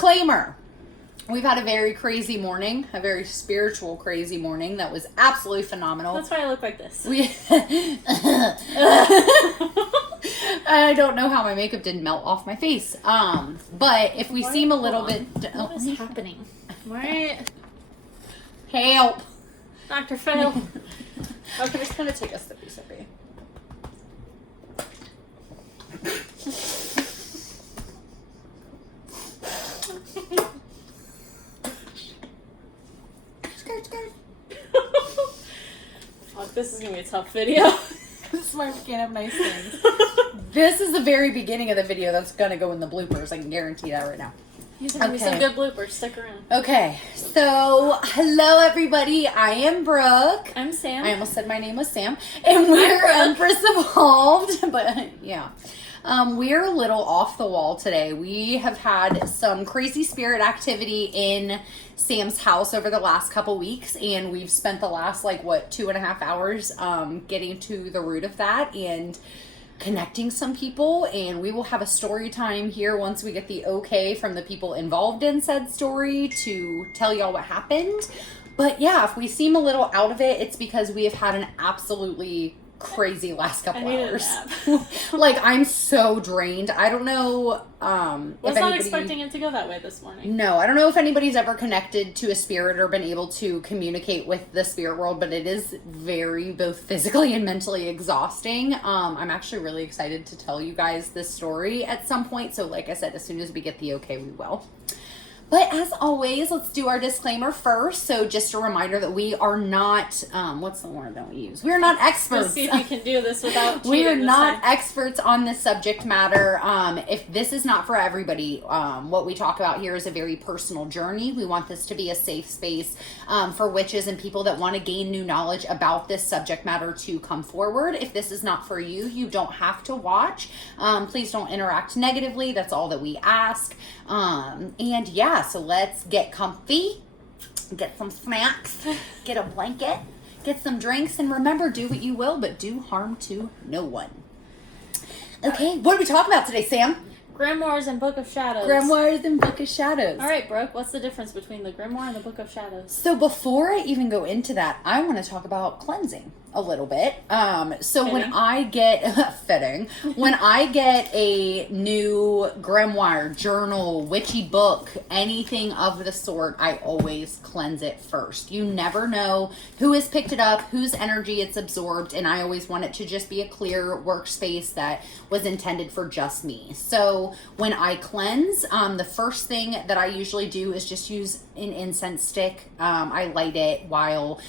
disclaimer. We've had a very crazy morning, a very spiritual crazy morning that was absolutely phenomenal. That's why I look like this. I don't know how my makeup didn't melt off my face. But if we seem a little bit... What is happening? Why? Help. Dr. Phil. Okay, just kind of take a sippy sippy. Fuck, this is gonna be a tough video. This is why we can't have nice things. This is the very beginning of the video that's gonna go in the bloopers. I can guarantee that right now. These are gonna be some good bloopers. Stick around. Okay, so hello everybody. I am Brooke. I'm Sam. I almost said my name was Sam, and we're Empress Evolved. But yeah, we're a little off the wall today. We have had some crazy spirit activity in Sam's house over the last couple weeks, and we've spent the last 2.5 hours getting to the root of that and connecting some people. And we will have a story time here once we get the okay from the people involved in said story to tell y'all what happened. But yeah, if we seem a little out of it, it's because we have had an absolutely crazy last couple hours. I'm so drained. I don't know was not expecting it to go that way this morning. No, I don't know if anybody's ever connected to a spirit or been able to communicate with the spirit world, but it is very both physically and mentally exhausting. I'm actually really excited to tell you guys this story at some point. So like I said, as soon as we get the okay, we will. But as always, let's do our disclaimer first. So just a reminder that we are not, what's the word that we use? We're not experts. Let's see if you can do this without cheating. We are not experts on this subject matter. If this is not for everybody, what we talk about here is a very personal journey. We want this to be a safe space for witches and people that want to gain new knowledge about this subject matter to come forward. If this is not for you, you don't have to watch. Please don't interact negatively. That's all that we ask. And yeah, so let's get comfy, get some snacks, get a blanket, get some drinks, and remember, do what you will, but do harm to no one. Okay, what are we talking about today, Sam? Grimoires and Book of Shadows. Grimoires and Book of Shadows. All right, Brooke, what's the difference between the Grimoire and the Book of Shadows? So before I even go into that, I want to talk about cleansing a little bit. When I get when I get a new grimoire, journal, witchy book, anything of the sort, I always cleanse it first. You never know who has picked it up, whose energy it's absorbed, and I always want it to just be a clear workspace that was intended for just me. So when I cleanse, the first thing that I usually do is just use an incense stick. I light it while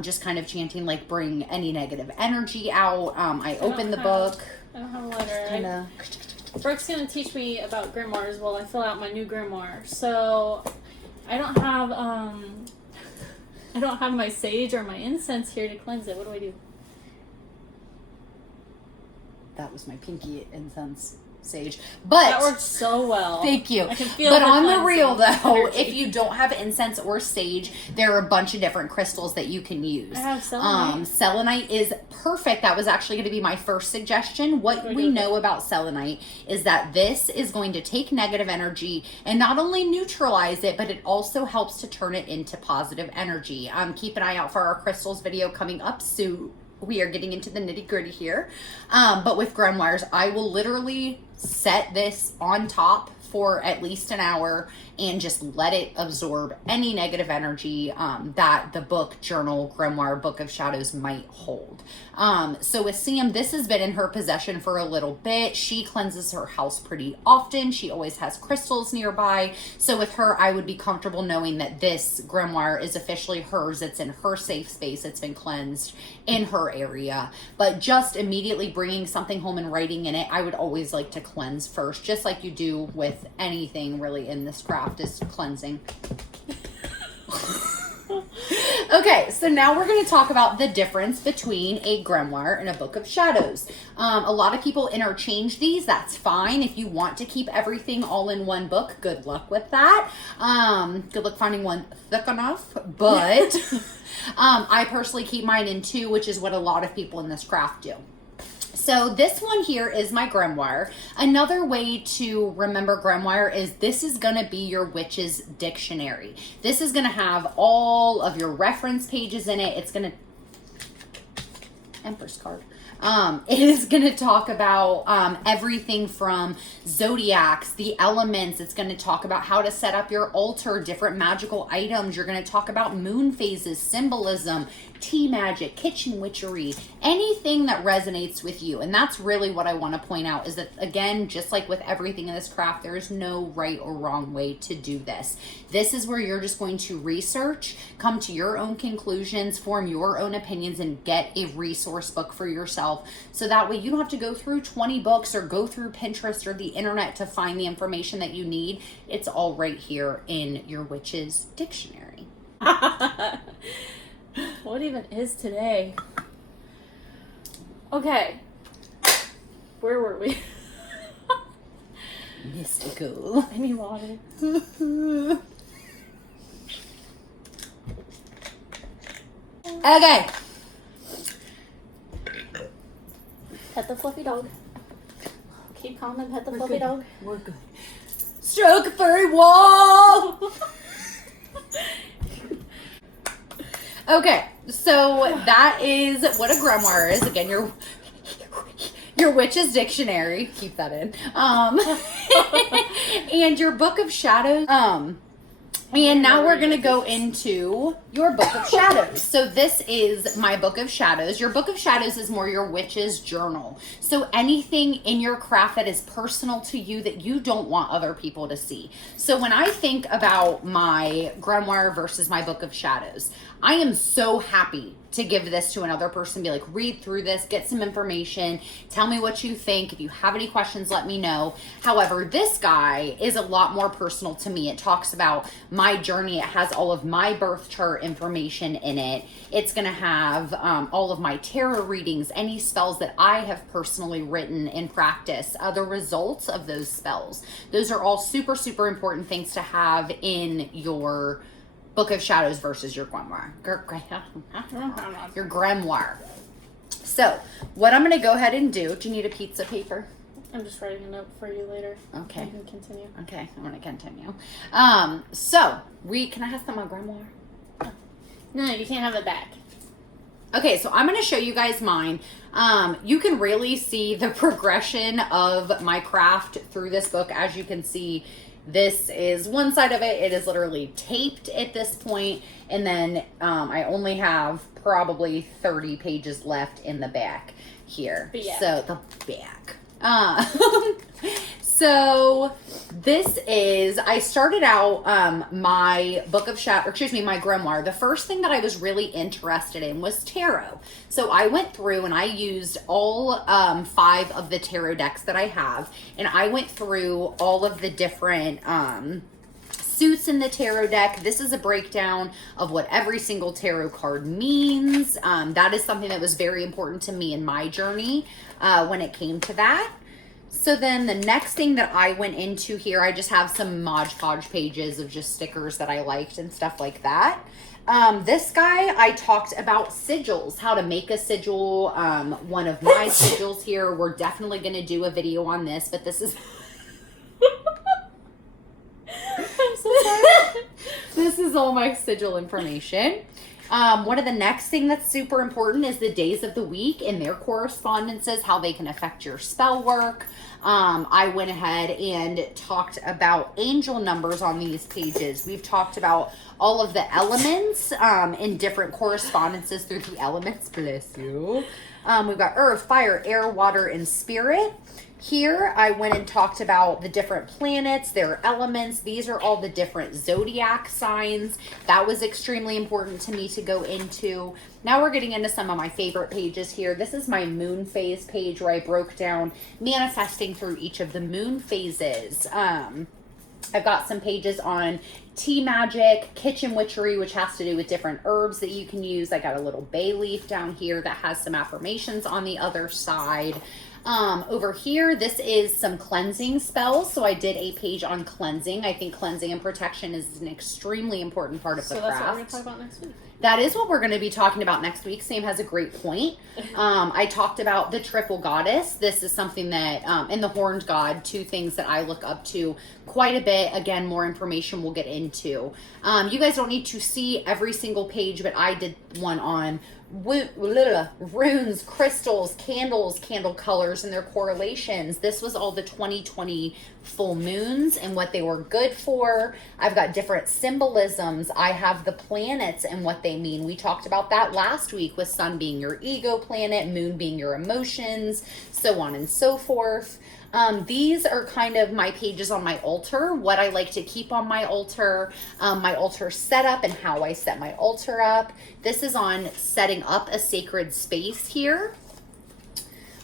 just kind of chanting, bring any negative energy out. I open the book. I don't have a lighter. Brooke's going to teach me about grimoires while I fill out my new grimoire. So I don't have my sage or my incense here to cleanse it. What do I do? That was my pinky incense. Sage, but that worked so well. Thank you. I can feel but on the real though, energy. if you don't have incense or sage, there are a bunch of different crystals that you can use. I have selenite. Selenite is perfect. That was actually going to be my first suggestion. What we know about selenite is that this is going to take negative energy and not only neutralize it, but it also helps to turn it into positive energy. Keep an eye out for our crystals video coming up soon. We are getting into the nitty gritty here. But with grimoires, I will literally set this on top for at least an hour and just let it absorb any negative energy that the book, journal, grimoire, Book of Shadows might hold. So with Sam, this has been in her possession for a little bit. She cleanses her house pretty often. She always has crystals nearby. So with her, I would be comfortable knowing that this grimoire is officially hers. It's in her safe space. It's been cleansed in her area. But just immediately bringing something home and writing in it, I would always like to cleanse first, just like you do with anything really in this craft is cleansing. Okay, so now we're going to talk about the difference between a grimoire and a Book of Shadows. A lot of people interchange these. That's fine. If you want to keep everything all in one book, good luck with that. Good luck finding one thick enough. But I personally keep mine in two, which is what a lot of people in this craft do. So this one here is my grimoire. Another way to remember grimoire is this is going to be your witch's dictionary. This is going to have all of your reference pages in it. It's going to Empress card. It is going to talk about everything from zodiacs, the elements. It's going to talk about how to set up your altar, different magical items. You're going to talk about moon phases, symbolism, tea magic, kitchen witchery, anything that resonates with you. And that's really what I want to point out is that, again, just like with everything in this craft, there's no right or wrong way to do this. This is where you're just going to research, come to your own conclusions, form your own opinions, and get a resource book for yourself. So that way you don't have to go through 20 books or go through Pinterest or the internet to find the information that you need. It's all right here in your witch's dictionary. What even is today? Okay. Where were we? Mystical. I need water. Okay. Pet the fluffy dog. Keep calm and pet the fluffy dog. We're good. Stroke a furry wall. Okay, so that is what a grimoire is. Again, your witch's dictionary. Keep that in. And your book of shadows. And now we're going to go into your book of shadows. So this is my book of shadows. Your book of shadows is more your witch's journal. So anything in your craft that is personal to you that you don't want other people to see. So when I think about my grimoire versus my book of shadows, I am so happy to give this to another person, be like, read through this, get some information, tell me what you think. If you have any questions, let me know. However, this guy is a lot more personal to me. It talks about my journey. It has all of my birth chart information in it. It's going to have all of my tarot readings, any spells that I have personally written in practice, the results of those spells. Those are all super, super important things to have in your book of shadows versus your grimoire. Your grimoire. So, what I'm going to go ahead and do you need a pizza paper? I'm just writing a note for you later. Okay. You can continue. Okay, I'm going to continue. So, can I have some of my grimoire? No, you can't have it back. Okay, so I'm going to show you guys mine. You can really see the progression of my craft through this book. As you can see, this is one side of it. It is literally taped at this point. And then I only have probably 30 pages left in the back here. So the back. So this is, I started out my book of my grimoire. The first thing that I was really interested in was tarot. So I went through and I used all 5 of the tarot decks that I have, and I went through all of the different suits in the tarot deck. This is a breakdown of what every single tarot card means. That is something that was very important to me in my journey when it came to that. So then the next thing that I went into here, I just have some Mod Podge pages of just stickers that I liked and stuff like that. This guy, I talked about sigils, how to make a sigil. One of my sigils here, we're definitely going to do a video on this, but this is... I'm so sorry. This is all my sigil information. One of the next thing that's super important is the days of the week and their correspondences, how they can affect your spell work. I went ahead and talked about angel numbers on these pages. We've talked about all of the elements in different correspondences through the elements. Bless you. We've got earth, fire, air, water, and spirit. Here, I went and talked about the different planets, their elements. These are all the different zodiac signs. That was extremely important to me to go into. Now we're getting into some of my favorite pages here. This is my moon phase page where I broke down manifesting through each of the moon phases. I've got some pages on tea magic, kitchen witchery, which has to do with different herbs that you can use. I got a little bay leaf down here that has some affirmations on the other side. Over here, this is some cleansing spells. So I did a page on cleansing. I think cleansing and protection is an extremely important part of the craft. So that's what we're going to talk about next week. That is what we're going to be talking about next week. Sam has a great point. I talked about the triple goddess. This is something that, and the horned god, two things that I look up to quite a bit. Again, more information we'll get into. You guys don't need to see every single page, but I did one on runes, crystals, candles, candle colors, and their correlations. This was all the 2020 full moons and what they were good for. I've got different symbolisms. I have the planets and what they mean. We talked about that last week with sun being your ego planet, moon being your emotions, so on and so forth. These are kind of my pages on my altar, what I like to keep on my altar setup and how I set my altar up. This is on setting up a sacred space here.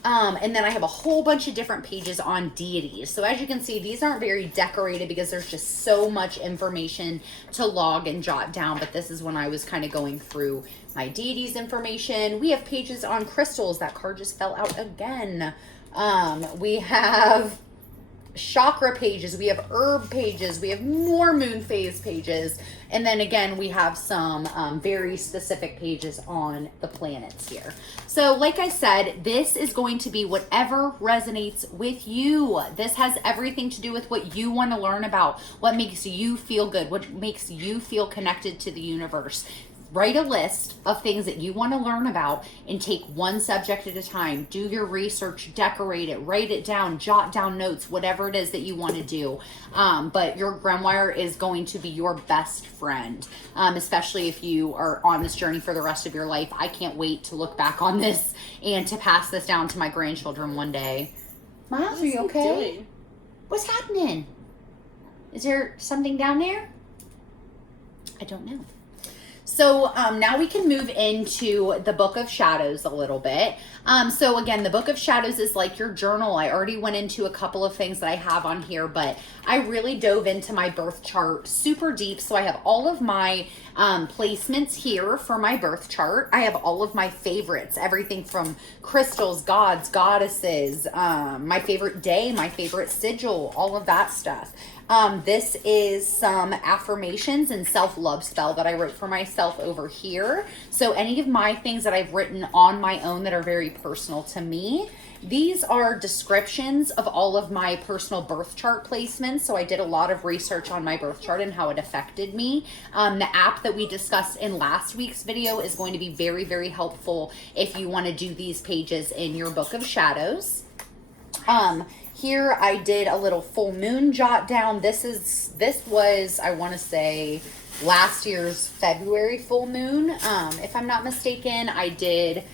And then I have a whole bunch of different pages on deities. So as you can see, these aren't very decorated because there's just so much information to log and jot down. But this is when I was kind of going through my deities information. We have pages on crystals. That card just fell out again. We have chakra pages, we have herb pages, we have more moon phase pages, and then again we have some very specific pages on the planets here. So like I said, this is going to be whatever resonates with you. This has everything to do with what you want to learn about, what makes you feel good, what makes you feel connected to the universe. Write a list of things that you want to learn about and take one subject at a time. Do your research, decorate it, write it down, jot down notes, whatever it is that you want to do. But your grimoire is going to be your best friend, especially if you are on this journey for the rest of your life. I can't wait to look back on this and to pass this down to my grandchildren one day. Miles, are you okay? What's happening? Is there something down there? I don't know. So now we can move into the Book of Shadows a little bit. So again, the Book of Shadows is like your journal. I already went into a couple of things that I have on here, but I really dove into my birth chart super deep. So I have all of my placements here for my birth chart. I have all of my favorites, everything from crystals, gods, goddesses, my favorite day, my favorite sigil, all of that stuff. This is some affirmations and self-love spell that I wrote for myself over here. So any of my things that I've written on my own that are very personal to me, these are descriptions of all of my personal birth chart placements. So I did a lot of research on my birth chart and how it affected me. The app that we discussed in last week's video is going to be very, very helpful if you want to do these pages in your Book of Shadows. Here I did a little full moon jot down. This was, I want to say, last year's February full moon. If I'm not mistaken, I did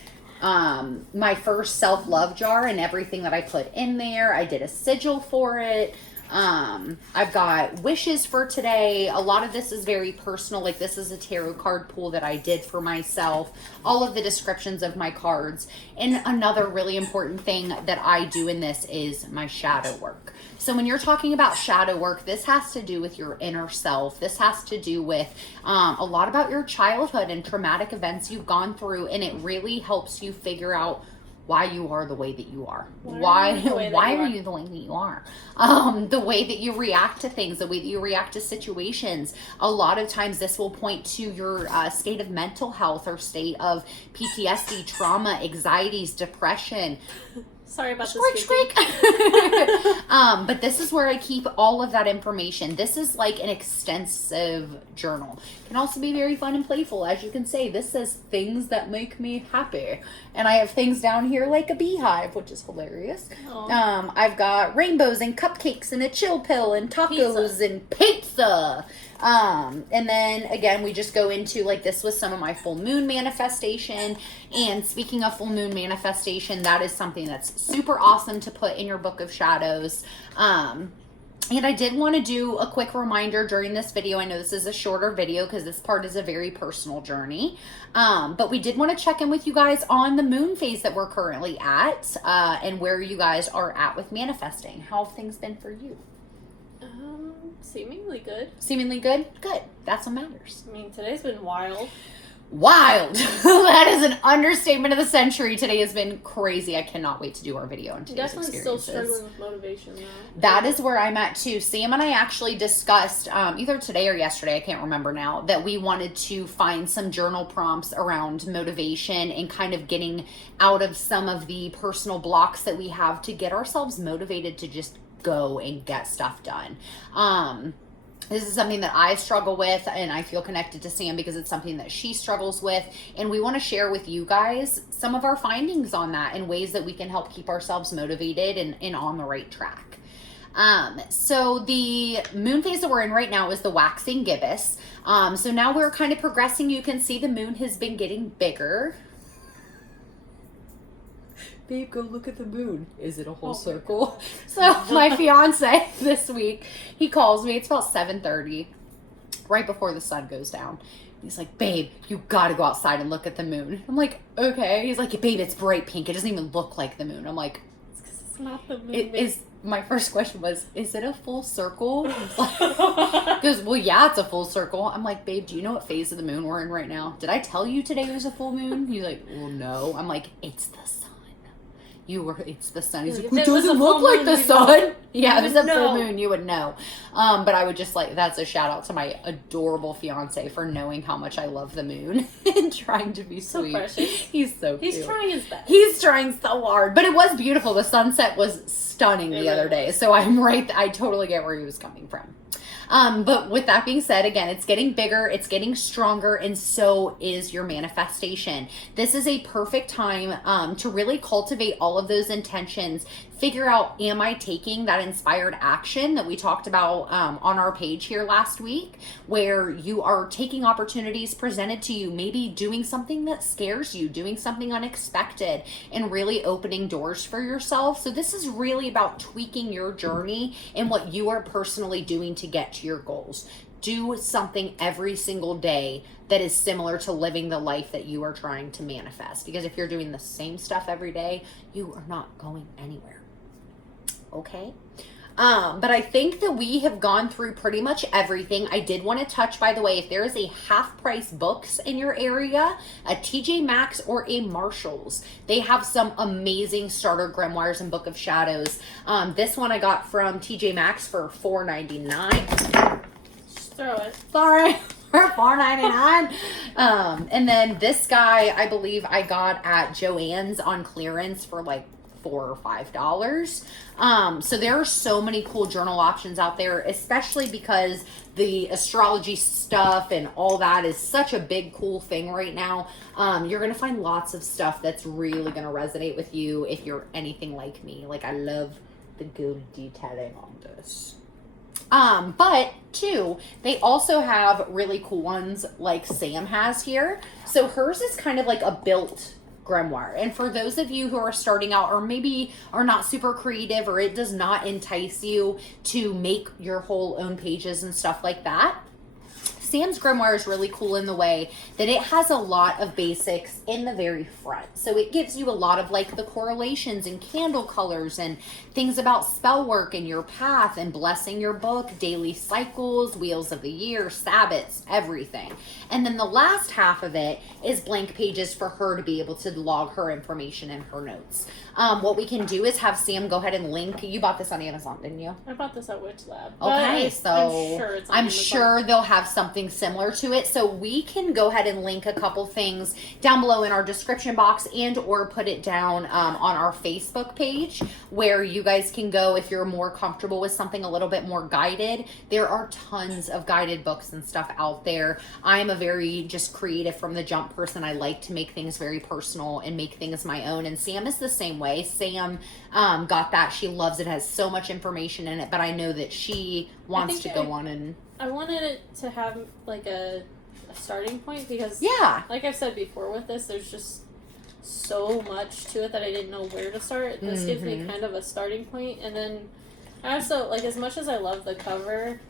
my first self-love jar and everything that I put in there. I did a sigil for it. I've got wishes for today. A lot of this is very personal. Like this is a tarot card pool that I did for myself. All of the descriptions of my cards. And another really important thing that I do in this is my shadow work. So when you're talking about shadow work, this has to do with your inner self. This has to do with a lot about your childhood and traumatic events you've gone through. And it really helps you figure out why you are the way that you are. Why are you the way that you are? The way that you react to things, the way that you react to situations. A lot of times this will point to your state of mental health or state of PTSD, trauma, anxieties, depression. Sorry about squeak, this. Squeak. But this is where I keep all of that information. This is like an extensive journal. It can also be very fun and playful. As you can see, this says things that make me happy. And I have things down here like a beehive, which is hilarious. I've got rainbows and cupcakes and a chill pill and tacos and pizza. And then again, we just go into like this was some of my full moon manifestation. And speaking of full moon manifestation, that is something that's super awesome to put in your Book of Shadows. And I did want to do a quick reminder during this video. I know this is a shorter video because this part is a very personal journey. But we did want to check in with you guys on the moon phase that we're currently at, and where you guys are at with manifesting. How have things been for you? Seemingly good. Seemingly good? Good. That's what matters. I mean, today's been wild. Wild. That is an understatement of the century. Today has been crazy. I cannot wait to do our video on today's Definitely experiences. still struggling with motivation, though. That is where I'm at, too. Sam and I actually discussed, either today or yesterday, I can't remember now, that we wanted to find some journal prompts around motivation and kind of getting out of some of the personal blocks that we have to get ourselves motivated to just go and get stuff done. This is something that I struggle with, and I feel connected to Sam because it's something that she struggles with. And we want to share with you guys some of our findings on that and ways that we can help keep ourselves motivated and on the right track. So the moon phase that we're in right now is the waxing gibbous. So now we're kind of progressing. You can see the moon has been getting bigger. Babe, go look at the moon. Is it a whole circle? So my fiance this week, he calls me. It's about 7:30, right before the sun goes down. He's like, babe, you gotta go outside and look at the moon. I'm like, okay. He's like, babe, it's bright pink. It doesn't even look like the moon. I'm like, it's because it's not the moon. It is. My first question was, is it a full circle? He's like, goes, well, yeah, it's a full circle. I'm like, babe, do you know what phase of the moon we're in right now? Did I tell you today was a full moon? He's like, well, no. I'm like, it's the sun. It's the sun. He's like, it doesn't look like the sun. Yeah, if it was a full moon, you would know. But I would just that's a shout out to my adorable fiance for knowing how much I love the moon and trying to be sweet. So precious. He's so cute. He's trying his best. He's trying so hard. But it was beautiful. The sunset was stunning the other day. So I'm right. I totally get where he was coming from. But with that being said, again, it's getting bigger, it's getting stronger, and so is your manifestation. This is a perfect time to really cultivate all of those intentions. Figure out, am I taking that inspired action that we talked about on our page here last week, where you are taking opportunities presented to you, maybe doing something that scares you, doing something unexpected, and really opening doors for yourself. So this is really about tweaking your journey and what you are personally doing to get to your goals. Do something every single day that is similar to living the life that you are trying to manifest. Because if you're doing the same stuff every day, you are not going anywhere. Okay. But I think that we have gone through pretty much everything. I did want to touch, by the way, if there is a half price books in your area, a TJ Maxx or a Marshall's, they have some amazing starter grimoires and Book of Shadows. This one I got from TJ Maxx for $4.99. Just throw it. Sorry. For $4.99. And then this guy, I believe I got at Joann's on clearance for like $4 or $5. So there are so many cool journal options out there, especially because the astrology stuff and all that is such a big cool thing right now. You're gonna find lots of stuff that's really gonna resonate with you if you're anything like me. Like, I love the good detailing on this. But two, they also have really cool ones like Sam has here. So hers is kind of like a built grimoire. And for those of you who are starting out or maybe are not super creative, or it does not entice you to make your whole own pages and stuff like that, Sam's grimoire is really cool in the way that it has a lot of basics in the very front. So it gives you a lot of like the correlations and candle colors and things about spell work and your path and blessing your book, daily cycles, wheels of the year, Sabbats, everything. And then the last half of it is blank pages for her to be able to log her information and her notes. What we can do is have Sam go ahead and link. You bought this on Amazon, didn't you? I bought this at Witch Lab. Okay, so I'm sure they'll have something similar to it. So we can go ahead and link a couple things down below in our description box and or put it down on our Facebook page where you guys can go if you're more comfortable with something a little bit more guided. There are tons of guided books and stuff out there. I'm a very just creative from the jump person. I like to make things very personal and make things my own. And Sam is the same way. Sam got that. She loves it. Has so much information in it, but I know that she wants to go on and... I wanted it to have like a starting point because, yeah, like I've said before with this, there's just so much to it that I didn't know where to start. This gives me kind of a starting point. And then I also, like, as much as I love the cover,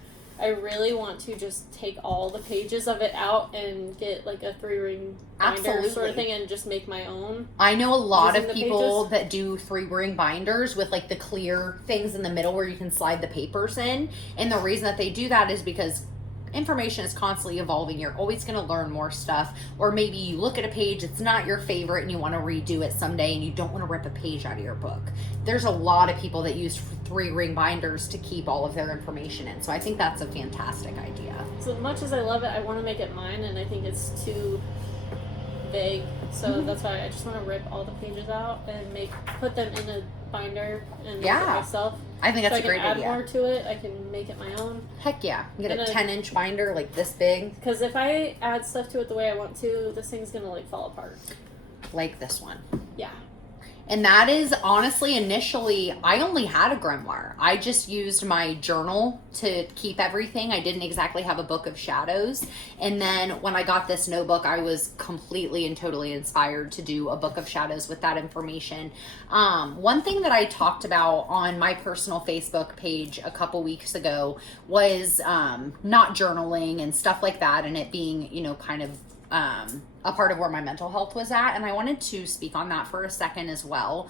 I really want to just take all the pages of it out and get like a 3-ring binder sort of thing and just make my own. I know a lot of people that do 3-ring binders with like the clear things in the middle where you can slide the papers in. And the reason that they do that is because information is constantly evolving. You're always going to learn more stuff. Or maybe you look at a page, it's not your favorite, and you want to redo it someday, and you don't want to rip a page out of your book. There's a lot of people that use 3-ring binders to keep all of their information in. So I think that's a fantastic idea. So much as I love it, I want to make it mine, and I think it's too vague. So that's why I just want to rip all the pages out and put them in a binder and make it myself. I think that's a great idea. I can add more to it. I can make it my own. Heck yeah. You get a 10-inch binder like this big. Because if I add stuff to it the way I want to, this thing's going to like fall apart. Like this one. Yeah. And that is honestly, initially, I only had a grimoire. I just used my journal to keep everything. I didn't exactly have a book of shadows. And then when I got this notebook, I was completely and totally inspired to do a book of shadows with that information. One thing that I talked about on my personal Facebook page a couple weeks ago was not journaling and stuff like that, and it being, you know, kind of a part of where my mental health was at. And I wanted to speak on that for a second as well.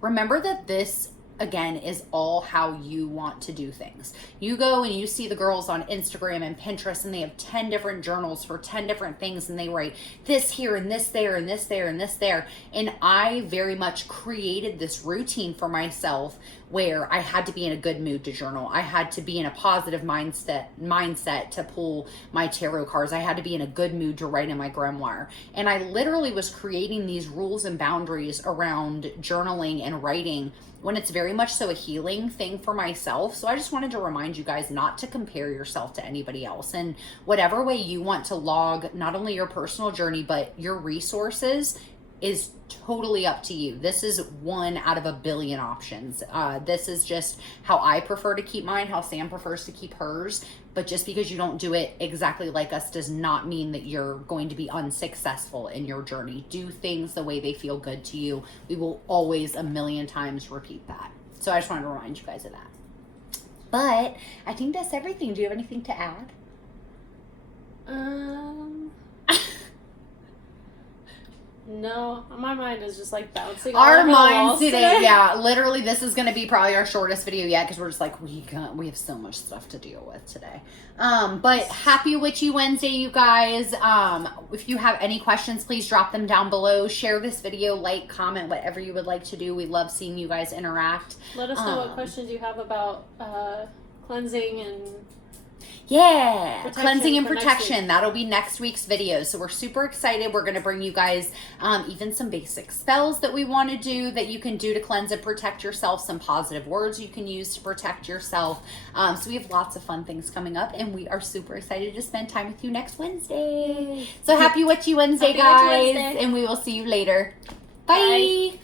Remember that this, again, is all how you want to do things. You go and you see the girls on Instagram and Pinterest, and they have 10 different journals for 10 different things, and they write this here and this there and this there and this there. And I very much created this routine for myself where I had to be in a good mood to journal. I had to be in a positive mindset to pull my tarot cards. I had to be in a good mood to write in my grimoire. And I literally was creating these rules and boundaries around journaling and writing when it's very much so a healing thing for myself. So I just wanted to remind you guys not to compare yourself to anybody else. And whatever way you want to log not only your personal journey, but your resources is totally up to you. This is one out of a billion options. This is just how I prefer to keep mine, how Sam prefers to keep hers. But just because you don't do it exactly like us does not mean that you're going to be unsuccessful in your journey. Do things the way they feel good to you. We will always a million times repeat that. So I just wanted to remind you guys of that. But I think that's everything. Do you have anything to add? No, my mind is just like bouncing. Our minds today, yeah. Literally, this is going to be probably our shortest video yet because we're just like, we have so much stuff to deal with today. But happy Witchy Wednesday, you guys. If you have any questions, please drop them down below. Share this video, like, comment, whatever you would like to do. We love seeing you guys interact. Let us know what questions you have about cleansing and... Yeah, cleansing and protection. That'll be next week's video. So we're super excited. We're going to bring you guys even some basic spells that we want to do that you can do to cleanse and protect yourself, some positive words you can use to protect yourself. So we have lots of fun things coming up, and we are super excited to spend time with you next Wednesday. So happy Witchy Wednesday, guys, and we will see you later. Bye.